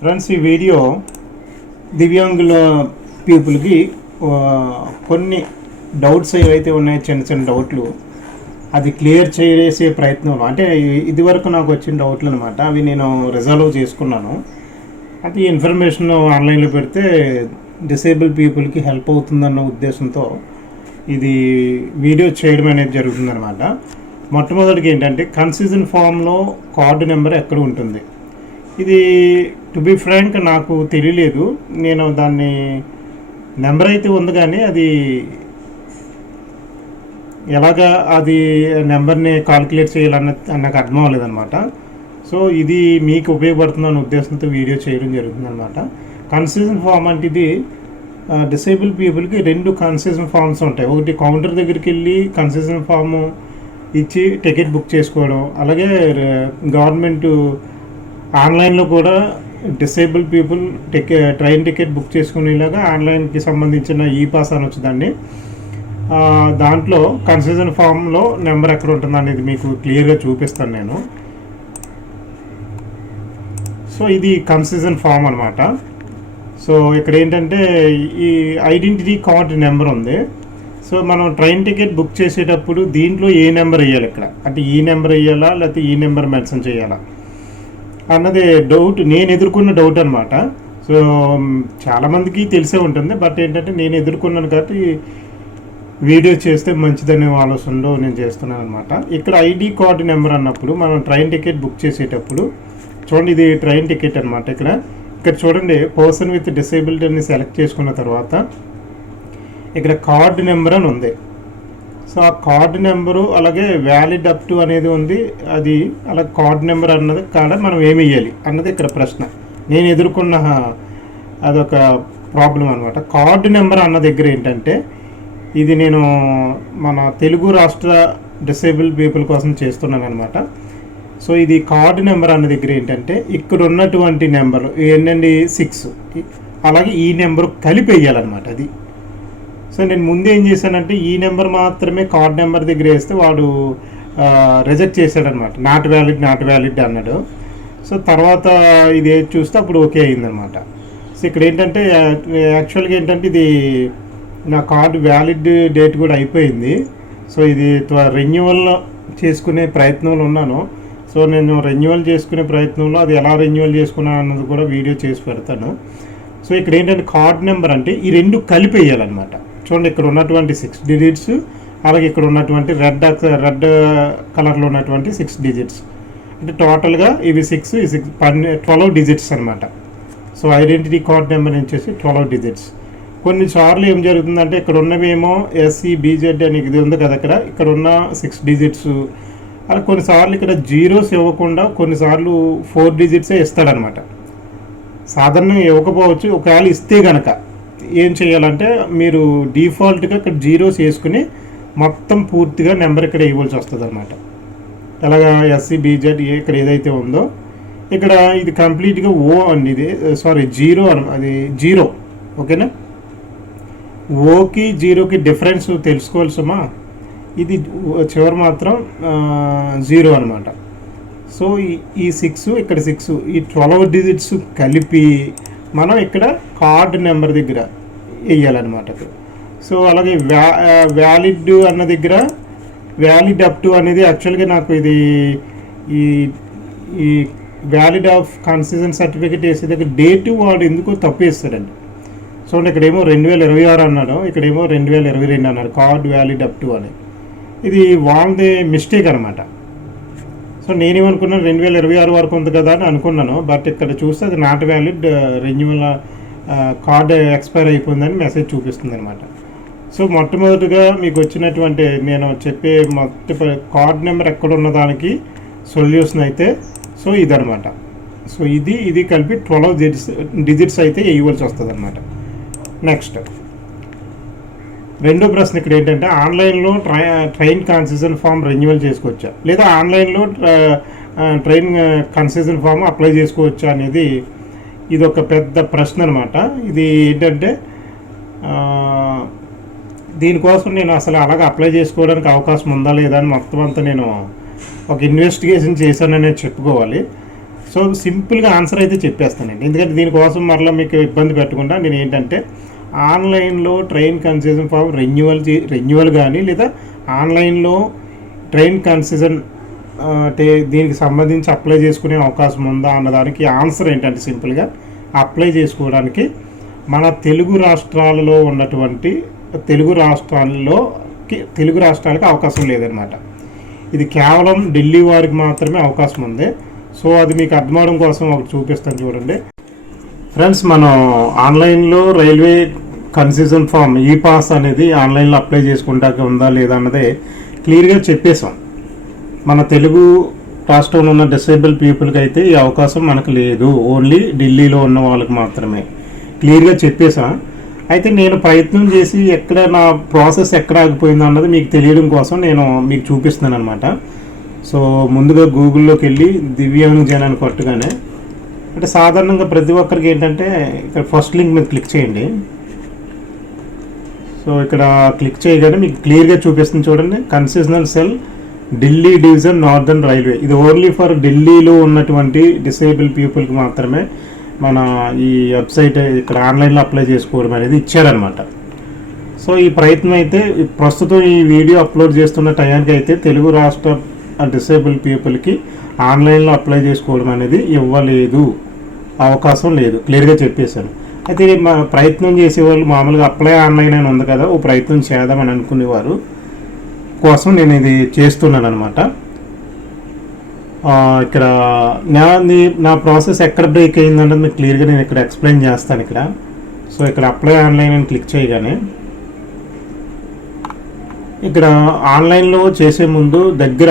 Friends, ఈ video దివ్యాంగుల పీపుల్కి కొన్ని డౌట్స్ ఏవైతే ఉన్నాయో, చిన్న చిన్న డౌట్లు అది క్లియర్ చేసే ప్రయత్నం. అంటే ఇదివరకు నాకు వచ్చిన డౌట్లు అనమాట, అవి నేను రిజాల్వ్ చేసుకున్నాను. అది ఇన్ఫర్మేషన్ ఆన్లైన్లో పెడితే డిసేబుల్ పీపుల్కి హెల్ప్ అవుతుందన్న ఉద్దేశంతో ఇది వీడియో చేయడం అనేది జరుగుతుందన్నమాట. మొట్టమొదటికి ఏంటంటే, కన్సెషన్ ఫామ్లో కార్డు నెంబర్ ఎక్కడ ఉంటుంది. ఇది టు బి ఫ్రాంక్ నాకు తెలియలేదు. నేను దాన్ని నెంబర్ అయితే ఉంది, కానీ అది ఎలాగా అది నెంబర్ని కాలిక్యులేట్ చేయాలన్న నాకు అర్థం అవ్వలేదన్నమాట. సో ఇది మీకు ఉపయోగపడుతుందన్న ఉద్దేశంతో వీడియో చేయడం జరుగుతుందన్నమాట. కన్సెషన్ ఫామ్ అంటే ఇది డిసేబుల్ పీపుల్కి రెండు కన్సెషన్ ఫామ్స్ ఉంటాయి. ఒకటి కౌంటర్ దగ్గరికి వెళ్ళి కన్సెషన్ ఫామ్ ఇచ్చి టికెట్ బుక్ చేసుకోవడం, అలాగే గవర్నమెంట్ ఆన్లైన్లో కూడా disable people train ticket book చేసుకునేలాగా ఆన్లైన్కి సంబంధించిన ఈపాస్ అనొచ్చు దాన్ని. దాంట్లో కన్సెషన్ ఫామ్లో నెంబర్ ఎక్కడ ఉంటుంది అనేది మీకు క్లియర్గా చూపిస్తాను నేను. సో ఇది కన్సెషన్ ఫామ్ అనమాట. సో ఇక్కడ ఏంటంటే ఈ ఐడెంటిటీ కార్డ్ నెంబర్ ఉంది. సో మనం ట్రైన్ టికెట్ బుక్ చేసేటప్పుడు దీంట్లో ఏ నెంబర్ వేయాలి, ఇక్కడ అంటే ఈ నెంబర్ వేయాలా లేకపోతే ఈ నెంబర్ మెన్షన్ చేయాలా అన్నది డౌట్, నేను ఎదుర్కొన్న డౌట్ అనమాట. సో చాలామందికి తెలిసే ఉంటుంది, బట్ ఏంటంటే నేను ఎదుర్కొన్నాను కాబట్టి వీడియో చేస్తే మంచిదనే ఆలోచనలో నేను చేస్తున్నాను అనమాట. ఇక్కడ ఐడి కార్డు నెంబర్ అన్నప్పుడు మనం ట్రైన్ టికెట్ బుక్ చేసేటప్పుడు చూడండి, ఇది ట్రైన్ టికెట్ అనమాట. ఇక్కడ చూడండి, పర్సన్ విత్ డిసేబిలిటీ అని సెలెక్ట్ చేసుకున్న తర్వాత ఇక్కడ కార్డు నెంబర్ అని ఉంది. సో ఆ కార్డు నెంబరు అలాగే వ్యాలిడ్ అప్ టు అనేది ఉంది. అది అలా కార్డు నెంబర్ అన్నది కాడ మనం ఏమి వేయాలి అన్నది ఇక్కడ ప్రశ్న. నేను ఎదుర్కొన్న అదొక ప్రాబ్లం అనమాట. కార్డు నెంబర్ అన్న దగ్గర ఏంటంటే, ఇది నేను మన తెలుగు రాష్ట్ర డిసేబుల్ పీపుల్ కోసం చేస్తున్నాను అనమాట. సో ఇది కార్డు నెంబర్ అన్న దగ్గర ఏంటంటే, ఇక్కడ ఉన్నటువంటి నెంబరు ఏంటండి 6, అలాగే ఈ నెంబరు కలిపి వేయాలన్నమాట. అది సో నేను ముందే ఏం చేశానంటే, ఈ నెంబర్ మాత్రమే కార్డ్ నెంబర్ దగ్గర వేస్తే వాడు రిజెక్ట్ చేశాడనమాట. నాట్ వ్యాలిడ్ అన్నాడు. సో తర్వాత ఇది చూస్తే అప్పుడు ఓకే అయిందనమాట. సో ఇక్కడ ఏంటంటే, యాక్చువల్గా ఏంటంటే ఇది నా కార్డు వ్యాలిడ్ డేట్ కూడా అయిపోయింది. సో ఇది రెన్యువల్ చేసుకునే ప్రయత్నంలో ఉన్నాను. సో నేను రెన్యువల్ చేసుకునే ప్రయత్నంలో అది ఎలా రెన్యువల్ చేసుకున్నాను అన్నది కూడా వీడియో చేసి పెడతాను. సో ఇక్కడ ఏంటంటే, కార్డ్ నెంబర్ అంటే ఈ రెండు కలిపి వేయాలన్నమాట. చూడండి, ఇక్కడ ఉన్నటువంటి 6 డిజిట్స్, అలాగే ఇక్కడ ఉన్నటువంటి రెడ్ కలర్లో ఉన్నటువంటి 6 డిజిట్స్, అంటే టోటల్గా ఇవి 12 డిజిట్స్ అనమాట. సో ఐడెంటిటీ కార్డ్ నెంబర్ వచ్చేసి 12 డిజిట్స్. కొన్నిసార్లు ఏం జరుగుతుందంటే, ఇక్కడ ఉన్నవేమో SEBZ అని ఇది ఉంది కదా, ఇక్కడ ఉన్న 6 డిజిట్స్, అలా కొన్నిసార్లు ఇక్కడ జీరోస్ ఇవ్వకుండా కొన్నిసార్లు 4 డిజిట్సే ఇస్తాడనమాట. సాధారణంగా ఇవ్వకపోవచ్చు. ఒకవేళ ఇస్తే కనుక ఏం చేయాలంటే, మీరు డిఫాల్ట్గా ఇక్కడ జీరోస్ వేసుకుని మొత్తం పూర్తిగా నెంబర్ ఇక్కడ ఇవ్వాల్సి వస్తుంది అనమాట. అలాగా SEBZ ఇక్కడ ఏదైతే ఉందో ఇక్కడ ఇది కంప్లీట్గా ఓ అండి, ఇది జీరో అది జీరో. ఓకేనా, ఓకి జీరోకి డిఫరెన్స్ తెలుసుకోవాల్సమా. ఇది చివరి మాత్రం 0 అనమాట. సో ఈ 6 ఇక్కడ 6 ఈ 12 డిజిట్స్ కలిపి మనం ఇక్కడ కార్డ్ నెంబర్ దగ్గర వేయాలన్నమాట. సో అలాగే వ్యాలిడ్ అన్న దగ్గర వ్యాలిడ్ అప్ టు అనేది యాక్చువల్గా నాకు ఇది ఈ వ్యాలిడ్ ఆఫ్ కన్సెషన్ సర్టిఫికేట్ వేసే దగ్గర డేటు వాడు ఎందుకో తప్పు వేస్తాడండి. చూడండి, ఇక్కడేమో 2026 అన్నాడు, ఇక్కడేమో 2022 అన్నాడు కార్డ్ వ్యాలిడ్ అప్ టు అని. ఇది వాళ్ళది మిస్టేక్ అనమాట. సో నేనేమనుకున్నాను 2026 వరకు ఉంది కదా అని అనుకున్నాను, బట్ ఇక్కడ చూస్తే అది not valid, renewal card expire అయిపోయిందని మెసేజ్ చూపిస్తుంది అనమాట. సో మొట్టమొదటిగా మీకు వచ్చినటువంటి నేను చెప్పే కార్డ్ నెంబర్ ఎక్కడ ఉన్నదానికి సొల్యూషన్ అయితే సో ఇదనమాట. సో ఇది కలిపి 12 డిజిట్స్ అయితే వేయవలసి వస్తుంది అనమాట. నెక్స్ట్ రెండో ప్రశ్న ఇక్కడ ఏంటంటే, ఆన్లైన్లో ట్రైన్ కన్సెషన్ ఫామ్ రెన్యువల్ చేసుకోవచ్చా, లేదా ఆన్లైన్లో ట్రైన్ కన్సెషన్ ఫామ్ అప్లై చేసుకోవచ్చా అనేది ఇది ఒక పెద్ద ప్రశ్న అనమాట. ఇది ఏంటంటే, దీనికోసం నేను అసలు అలాగ అప్లై చేసుకోవడానికి అవకాశం ఉందా లేదా అని మొత్తం అంతా నేను ఒక ఇన్వెస్టిగేషన్ చేశాననే చెప్పుకోవాలి. సో సో సింపుల్గా ఆన్సర్ అయితే చెప్పేస్తానండి, ఎందుకంటే దీనికోసం మరలా మీకు ఇబ్బంది పెట్టకుండా నేను ఏంటంటే ఆన్లైన్లో ట్రైన్ కన్సెషన్ ఫామ్ రెన్యువల్ కానీ లేదా ఆన్లైన్లో ట్రైన్ కన్సెషన్ అంటే దీనికి సంబంధించి అప్లై చేసుకునే అవకాశం ఉందా అన్నదానికి ఆన్సర్ ఏంటంటే సింపుల్గా అప్లై చేసుకోవడానికి మన తెలుగు రాష్ట్రాలలో ఉన్నటువంటి తెలుగు రాష్ట్రాలకి అవకాశం లేదనమాట. ఇది కేవలం ఢిల్లీ వారికి మాత్రమే అవకాశం ఉంది. సో అది మీకు అర్థమవడం కోసం ఒకటి చూపిస్తాను చూడండి ఫ్రెండ్స్. మనం ఆన్లైన్లో రైల్వే కన్సెషన్ ఫామ్ ఈపాస్ అనేది ఆన్లైన్లో అప్లై చేసుకుంటాక ఉందా లేదా అన్నదే క్లియర్గా చెప్పేసాం. మన తెలుగు రాష్ట్రంలో ఉన్న డిసేబుల్ పీపుల్కి అయితే ఈ అవకాశం మనకు లేదు, ఓన్లీ ఢిల్లీలో ఉన్న వాళ్ళకి మాత్రమే క్లియర్గా చెప్పేసాం. అయితే నేను ప్రయత్నం చేసి ఎక్కడ నా ప్రాసెస్ ఎక్కడ ఆగిపోయిందో అన్నది మీకు తెలియడం కోసం నేను మీకు చూపిస్తున్నాను అనమాట. సో ముందుగా గూగుల్లోకి వెళ్ళి దివ్యాంగజన్ అని కొట్టగానే అంటే సాధారణంగా ప్రతి ఒక్కరికి ఏంటంటే ఇక్కడ ఫస్ట్ లింక్ మీద క్లిక్ చేయండి. సో ఇక్కడ క్లిక్ చేయగానే మీకు క్లియర్గా చూపిస్తుంది చూడండి, concessional cell Delhi division northern railway. ఇది ఓన్లీ ఫర్ ఢిల్లీలో ఉన్నటువంటి డిసేబుల్ పీపుల్కి మాత్రమే మన ఈ వెబ్సైట్ ఇక్కడ ఆన్లైన్లో అప్లై చేసుకోవడం అనేది ఇచ్చారనమాట. సో ఈ ప్రయత్నం అయితే ప్రస్తుతం ఈ వీడియో అప్లోడ్ చేస్తున్న టయానికి అయితే తెలుగు రాష్ట్ర డిసేబుల్ పీపుల్కి ఆన్లైన్లో అప్లై చేసుకోవడం అనేది ఇవ్వలేదు, అవకాశం లేదు, క్లియర్గా చెప్పేశాను. అయితే మా ప్రయత్నం చేసేవాళ్ళు మామూలుగా అప్లై ఆన్లైన్ అని ఉంది కదా, ఓ ప్రయత్నం చేద్దామని అనుకునేవారు కోసం నేను ఇది చేస్తున్నాను అనమాట. ఇక్కడ నా ప్రాసెస్ ఎక్కడ బ్రేక్ అయిందన్నది మీకు క్లియర్గా నేను ఇక్కడ ఎక్స్ప్లెయిన్ చేస్తాను ఇక్కడ. సో ఇక్కడ అప్లై ఆన్లైన్ అని క్లిక్ చేయగానే ఇక్కడ ఆన్లైన్లో చేసే ముందు దగ్గర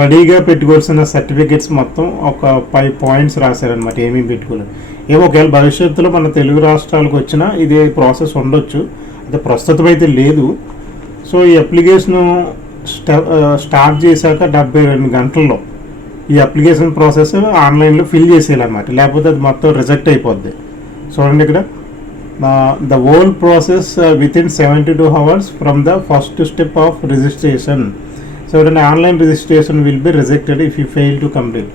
రెడీగా పెట్టుకోవాల్సిన సర్టిఫికేట్స్ మొత్తం ఒక 5 పాయింట్స్ రాశారనమాట, ఏమేమి పెట్టుకోలేదు. ఏమో ఒకవేళ భవిష్యత్తులో మన తెలుగు రాష్ట్రాలకు వచ్చినా ఇదే ప్రాసెస్ ఉండొచ్చు, అయితే ప్రస్తుతం అయితే లేదు. సో ఈ అప్లికేషను స్టార్ట్ చేశాక 72 గంటల్లో ఈ అప్లికేషన్ ప్రాసెస్ ఆన్లైన్లో ఫిల్ చేసేయాలన్నమాట, లేకపోతే అది మొత్తం రిజెక్ట్ అయిపోద్ది. చూడండి ఇక్కడ the whole process within 72 hours from the first step of registration. So online registration will be rejected if you fail to complete.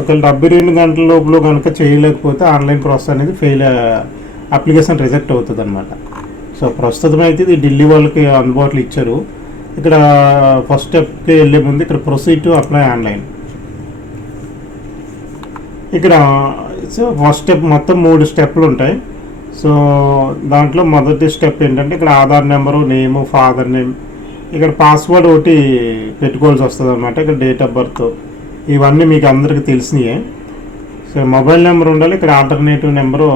ఒకవేళ 72 గంటల లోపల కనుక చేయలేకపోతే ఆన్లైన్ ప్రాసెస్ అనేది అప్లికేషన్ రిజెక్ట్ అవుతుంది అనమాట. సో ప్రస్తుతం అయితే ఇది ఢిల్లీ వాళ్ళకి అందుబాటులో ఇచ్చారు. ఇక్కడ ఫస్ట్ స్టెప్కి వెళ్ళే ముందు ఇక్కడ ప్రొసీడ్ టు అప్లై ఆన్లైన్. ఇక్కడ సో ఫస్ట్ స్టెప్ మొత్తం 3 స్టెప్లు ఉంటాయి. సో దాంట్లో మొదటి స్టెప్ ఏంటంటే ఇక్కడ ఆధార్ నెంబరు, నేము, ఫాదర్ నేమ్, ఇక్కడ పాస్వర్డ్ ఒకటి పెట్టుకోవాల్సి వస్తుంది అనమాట. ఇక్కడ డేట్ ఆఫ్ బర్త్, ఇవన్నీ మీకు అందరికీ తెలిసినాయే. సో మొబైల్ నెంబర్ ఉండాలి, ఇక్కడ ఆల్టర్నేటివ్ నెంబరు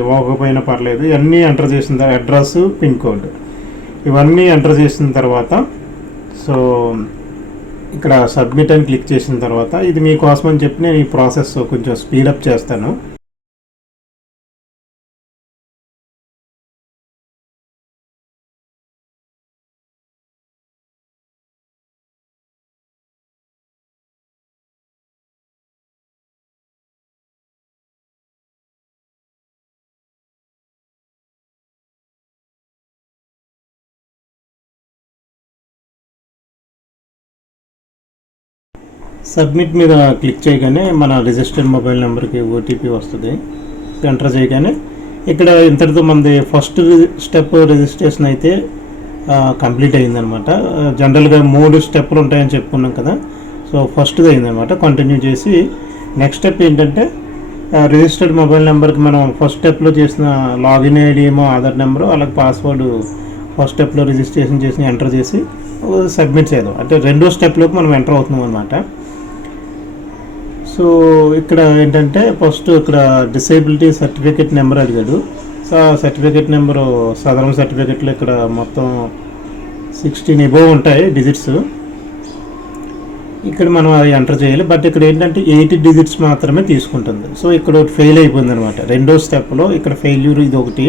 ఇవ్వకపోయినా పర్లేదు. ఇవన్నీ ఎంటర్ చేసిన తర్వాత అడ్రస్, పిన్ కోడ్ ఇవన్నీ ఎంటర్ చేసిన తర్వాత సో ఇక్కడ సబ్మిట్ అని క్లిక్ చేసిన తర్వాత ఇది మీకోసం అని చెప్పి నేను ఈ ప్రాసెస్ కొంచెం స్పీడప్ చేస్తాను. సబ్మిట్ మీద క్లిక్ చేయగానే మన రిజిస్టర్డ్ మొబైల్ నెంబర్కి ఓటీపీ వస్తుంది. ఎంటర్ చేయగానే ఇక్కడ ఇంతటితో మనది ఫస్ట్ స్టెప్ రిజిస్ట్రేషన్ అయితే కంప్లీట్ అయిందనమాట. జనరల్గా 3 స్టెప్పులు ఉంటాయని చెప్పుకున్నాం కదా, సో ఫస్ట్ది అయిందనమాట. కంటిన్యూ చేసి నెక్స్ట్ స్టెప్ ఏంటంటే రిజిస్టర్డ్ మొబైల్ నెంబర్కి మనం ఫస్ట్ స్టెప్లో చేసిన లాగిన్ ఐడి ఏమో ఆధార్ నెంబరు, అలాగే పాస్వర్డ్ ఫస్ట్ స్టెప్లో రిజిస్ట్రేషన్ చేసి ఎంటర్ చేసి సబ్మిట్ చేద్దాం. అంటే రెండో స్టెప్లోకి మనం ఎంటర్ అవుతున్నాం అనమాట. సో ఇక్కడ ఏంటంటే ఫస్ట్ ఇక్కడ డిసేబిలిటీ సర్టిఫికేట్ నెంబర్ అడిగాడు. సో ఆ సర్టిఫికేట్ నెంబరు సాధారణ సర్టిఫికేట్లో ఇక్కడ మొత్తం 16 ఎబోవ్ ఉంటాయి డిజిట్స్. ఇక్కడ మనం అది ఎంటర్ చేయాలి. బట్ ఇక్కడ ఏంటంటే 8 డిజిట్స్ మాత్రమే తీసుకుంటుంది. సో ఇక్కడ ఒకటి ఫెయిల్ అయిపోయింది అనమాట. రెండో స్టెప్లో ఇక్కడ ఫెయిల్యూర్ ఇది ఒకటి.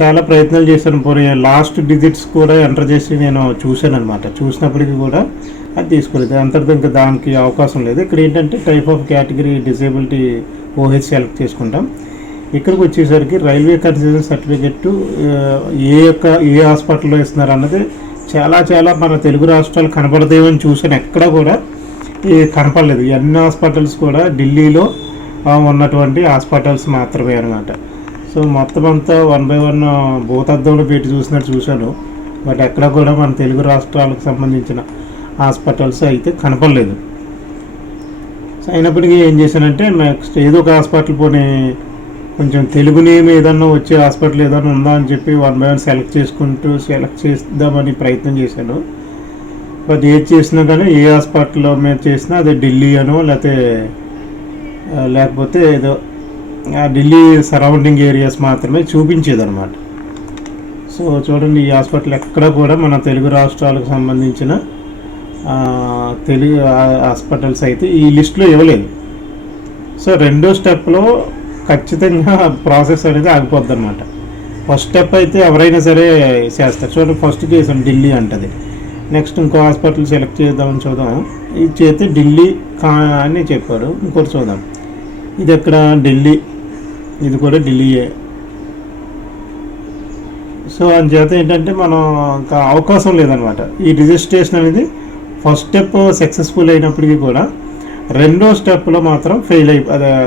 చాలా ప్రయత్నాలు చేశాను, పోనీ లాస్ట్ డిజిట్స్ కూడా ఎంటర్ చేసి నేను చూశాను అనమాట. చూసినప్పటికీ కూడా అది తీసుకోలేదు. అంతటితో ఇంకా దానికి అవకాశం లేదు. ఇక్కడ ఏంటంటే type of category disability OH select చేసుకుంటాం. ఇక్కడికి వచ్చేసరికి రైల్వే కన్సెషన్ సర్టిఫికెట్ ఏ హాస్పిటల్లో ఇస్తున్నారు అన్నది చాలా మన తెలుగు రాష్ట్రాలు కనబడదేమని చూసాను. ఎక్కడ కూడా ఇది కనపడలేదు. అన్ని హాస్పిటల్స్ కూడా ఢిల్లీలో ఉన్నటువంటి హాస్పిటల్స్ మాత్రమే అనమాట. సో మొత్తం అంతా 1 by 1 భూతద్దంలో పెట్టి చూసినట్టు చూశాను, బట్ ఎక్కడ కూడా మన తెలుగు రాష్ట్రాలకు సంబంధించిన హాస్పిటల్స్ అయితే కనపడలేదు. సో అయినప్పటికీ ఏం చేశానంటే నెక్స్ట్ ఏదో ఒక హాస్పిటల్ పోనీ కొంచెం తెలుగు నేమ్ ఏదన్నా వచ్చే హాస్పిటల్ ఏదన్నా ఉందా అని చెప్పి 1 by 1 సెలెక్ట్ చేద్దామని ప్రయత్నం చేశాను. బట్ ఏది చేసినా కానీ ఏ హాస్పిటల్లో మీద చేసినా అదే ఢిల్లీ అనో లేకపోతే ఏదో ఢిల్లీ సరౌండింగ్ ఏరియాస్ మాత్రమే చూపించేది అనమాట. సో చూడండి, ఈ హాస్పిటల్ ఎక్కడ కూడా మన తెలుగు రాష్ట్రాలకు సంబంధించిన తెలుగు హాస్పిటల్స్ అయితే ఈ లిస్ట్లో ఇవ్వలేదు. సో రెండో స్టెప్లో ఖచ్చితంగా ప్రాసెస్ అనేది ఆగిపోద్ది అనమాట. ఫస్ట్ స్టెప్ అయితే ఎవరైనా సరే చేస్తారు. చూడండి, ఫస్ట్ చేసాను ఢిల్లీ అంటది. నెక్స్ట్ ఇంకో హాస్పిటల్ సెలెక్ట్ చేద్దామని చూద్దాం. ఇది చేస్తే ఢిల్లీ అని చెప్పాడు. ఇంకోటి చూద్దాం, ఇది ఎక్కడ ఢిల్లీ, ఇది కూడా ఢిల్లీయే. సో అందుచేత ఏంటంటే మనం ఇంకా అవకాశం లేదనమాట. ఈ రిజిస్ట్రేషన్ అనేది ఫస్ట్ స్టెప్ సక్సెస్ఫుల్ అయినప్పటికీ కూడా రెండో స్టెప్లో మాత్రం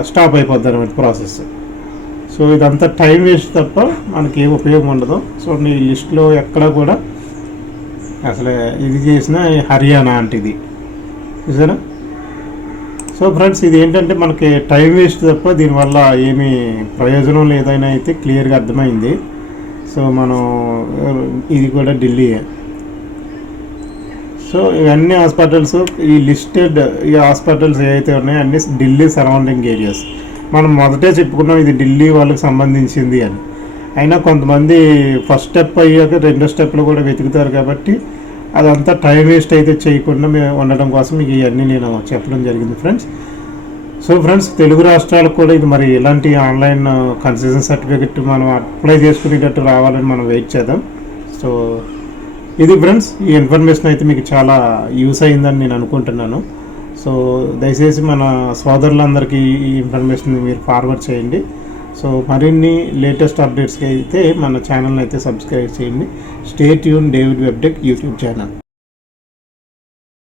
స్టాప్ అయిపోద్ది అనమాట ప్రాసెస్. సో ఇదంతా టైం వేస్ట్ తప్ప మనకి ఏ ఉపయోగం ఉండదు. సో ఈ లిస్ట్లో ఎక్కడ కూడా అసలు ఇది చేసిన హర్యానా అంటిది చూసారా. సో ఫ్రెండ్స్, ఇది ఏంటంటే మనకి టైం వేస్ట్ తప్ప దీనివల్ల ఏమీ ప్రయోజనం లేదని అయితే క్లియర్గా అర్థమైంది. సో మనం ఇది కూడా ఢిల్లీయే. సో ఇవన్నీ హాస్పిటల్స్, ఈ లిస్టెడ్ ఈ హాస్పిటల్స్ ఏవైతే ఉన్నాయో అన్నీ ఢిల్లీ సరౌండింగ్ ఏరియాస్. మనం మొదటే చెప్పుకున్నాం ఇది ఢిల్లీ వాళ్ళకి సంబంధించింది అని. అయినా కొంతమంది ఫస్ట్ స్టెప్ అయ్యాక రెండో స్టెప్లో కూడా వెతుకుతారు కాబట్టి అదంతా టైం వేస్ట్ అయితే చేయకుండా ఉండడం కోసం మీకు ఇవన్నీ నేను చెప్పడం జరిగింది ఫ్రెండ్స్. సో ఫ్రెండ్స్, తెలుగు రాష్ట్రాలకు కూడా ఇది మరి ఇలాంటి ఆన్లైన్ కన్సెషన్ సర్టిఫికెట్ మనం అప్లై చేసుకునేటట్టు రావాలని మనం వెయిట్ చేద్దాం. సో ఇది ఫ్రెండ్స్, ఈ ఇన్ఫర్మేషన్ అయితే మీకు చాలా యూస్ అయిందని నేను అనుకుంటున్నాను. సో దయచేసి మన సోదరులందరికీ ఈ ఇన్ఫర్మేషన్ మీరు ఫార్వర్డ్ చేయండి. సో మరిన్ని లేటెస్ట్ అప్డేట్స్కి అయితే మన ఛానల్ని అయితే సబ్స్క్రైబ్ చేయండి. Stay tune David web tech YouTube channel.